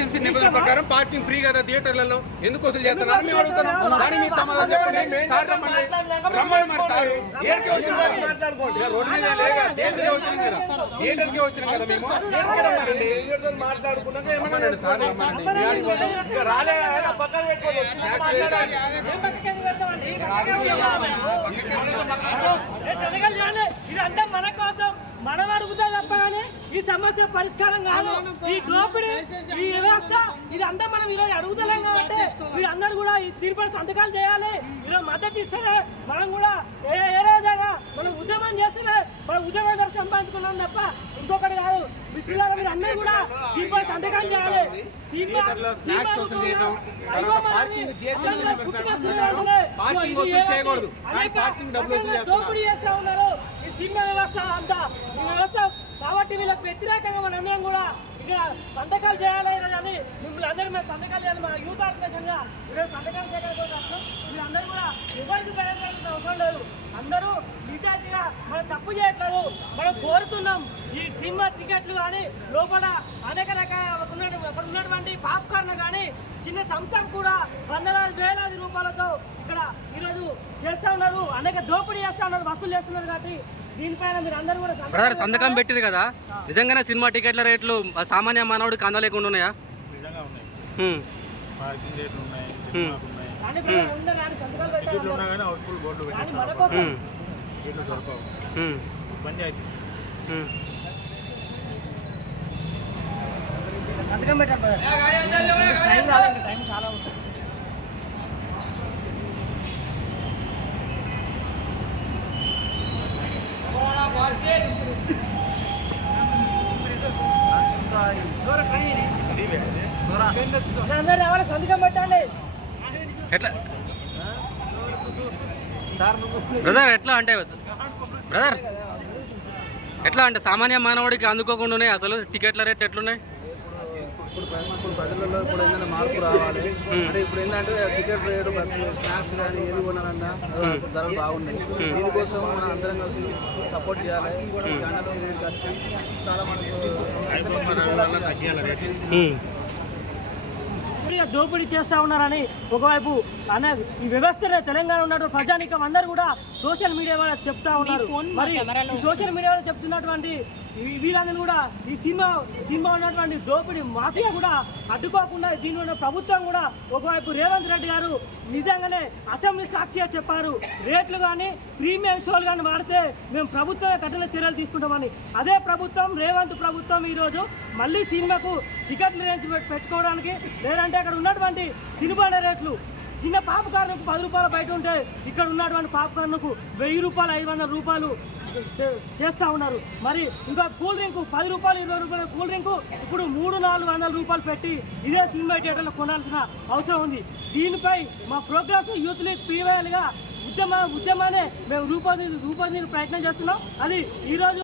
GHMC నిబంధనల ప్రకారం parking free కదా థియేటర్లలో, ఎందుకు వసూలు చేస్తున్నారు మేము అడుగుతున్నాం. దాని మీద సమాధానం చెప్పండి. సార్ రమ్మని మరి సార్ ఏడుకే వచ్చినాం, రోడ్డు మీద లేక థియేటర్కే వచ్చినాం కదా, థియేటర్కే వచ్చినాం కదా మేము, థియేటర్కే రమ్మానండి. రమ్మనండి సార్, రమ్మనండి. ఇదంతా మన కోసం మనం అడుగుతా తప్ప కానీ ఈ సమస్య పరిష్కారం కాదు. ఈ దోపిడీ, ఈ వ్యవస్థ ఇదంతా మనం ఈరోజు అడుగుతలేం కాబట్టి మీరందరూ కూడా ఈ తీర్పులు సంతకాలు చేయాలి. ఈరోజు మద్దతు ఇస్తేనే మనం కూడా ఏ రోజైనా మనం ఉద్యమం చేస్తేనే మనం ఉద్యమం ద్వారా సంపాదించుకున్నాం తప్ప ఇంకొకటి కాదు. మిత్రులారా మీరు అందరూ కూడా తీర్పులు సంతకాలు చేయాలి. దోపిడీ చేస్తా ఉన్నారు ఈ సినిమా వ్యవస్థ అంతా, ఈ వ్యవస్థ కాబట్టి వీళ్ళకి వ్యతిరేకంగా మనందరం కూడా ఇక్కడ సంతకాలు చేయాలి అని మిమ్మల్ని అందరూ మేము సంతకాలు చేయాలి. మా యూత్ ఆర్గనైజేషన్ గా ఈరోజు సంతకాలు చేయగలుగుతాం. మీరందరూ కూడా ఎవరికి భయపడాల్సిన అవసరం లేదు. అందరూ నిజాయితీగా మనం తప్పు చేయట్లేదు. మనం కోరుతున్నాం ఈ సినిమా టికెట్లు కానీ లోపల అనేక రకాల అక్కడ ఉన్నటువంటి పాప్కార్న్ కానీ చిన్న థమ్సప్ కూడా వందలాది వేలాది రూపాయలతో ఇక్కడ ఈరోజు చేస్తూ ఉన్నారు. అనేక దోపిడీ చేస్తూ ఉన్నారు, వసూలు చేస్తున్నారు. కాబట్టి దీనిపైన మీరు అందరూ కూడా బ్రదర్ సంతకం పెట్టారు కదా, నిజంగానే సినిమా టికెట్ల రేట్లు సామాన్య మానవుడికి అందలేకుండా ఉన్నాయా? సంతకం పెట్టండి, టైం కాలేదు, టైం చాలా ఉంటుంది. అందరూ ఎవరు సంతకం పెట్టండి. ఎట్లా బ్రదర్, ఎట్లా అంటే బ్రదర్ ఎట్లా అంటే సామాన్య మానవుడికి అందుకోకుండా ఉన్నాయి అసలు టికెట్ల రేట్ ఎట్లున్నాయి? ఇప్పుడు ప్రజలలో ఇప్పుడు ఏంటంటే మార్పు రావాలి అంటే ఇప్పుడు ఏంటంటే టికెట్ రేటు స్నాక్స్ కానీ ఏది కొనాలన్నా ధరలు బాగున్నాయి. దీనికోసం మనం అందరం కలిసి సపోర్ట్ చేయాలి. వచ్చి చాలా దోపిడీ చేస్తూ ఉన్నారని ఒకవైపు అనే ఈ వ్యవస్థలో తెలంగాణ ఉన్నటువంటి ప్రజానీకం అందరూ కూడా సోషల్ మీడియా ద్వారా చెప్తా ఉన్నారు. మరి సోషల్ మీడియాలో చెప్తున్నటువంటి వీళ్ళందరూ కూడా ఈ సినిమా ఉన్నటువంటి దోపిడీ మాఫియా కూడా అడ్డుకోకుండా దీని ప్రభుత్వం కూడా ఒకవైపు రేవంత్ రెడ్డి గారు నిజంగానే అసెంబ్లీ సాక్షిగా చెప్పారు, రేట్లు కానీ ప్రీమియం షోలు కానీ వాడితే మేము ప్రభుత్వమే కఠిన చర్యలు తీసుకుంటామని. అదే ప్రభుత్వం రేవంత్ ప్రభుత్వం ఈరోజు మళ్ళీ సినిమాకు టికెట్లు రేంజ్ పెట్టుకోవడానికి లేదంటే అక్కడ ఉన్నటువంటి తినుబండ రేట్లు చిన్న పాపకార్నుకు 10 రూపాయలు బయట ఉంటే ఇక్కడ ఉన్నటువంటి పాపకార్నుకు 1000 రూపాయలు 500 రూపాయలు చేస్తూ ఉన్నారు. మరి ఇంకా కూల్ డ్రింక్ 10 రూపాయలు 20 రూపాయల కూల్ డ్రింక్ ఇప్పుడు 300-400 రూపాయలు పెట్టి ఇదే సినిమా థియేటర్లో కొనాల్సిన అవసరం ఉంది. దీనిపై మా ప్రోగ్రెస్ యూత్ లీగ్ పీవైఎల్గా ఉద్యమాన్ని మేము రూపొందించే ప్రయత్నం చేస్తున్నాం. అది ఈరోజు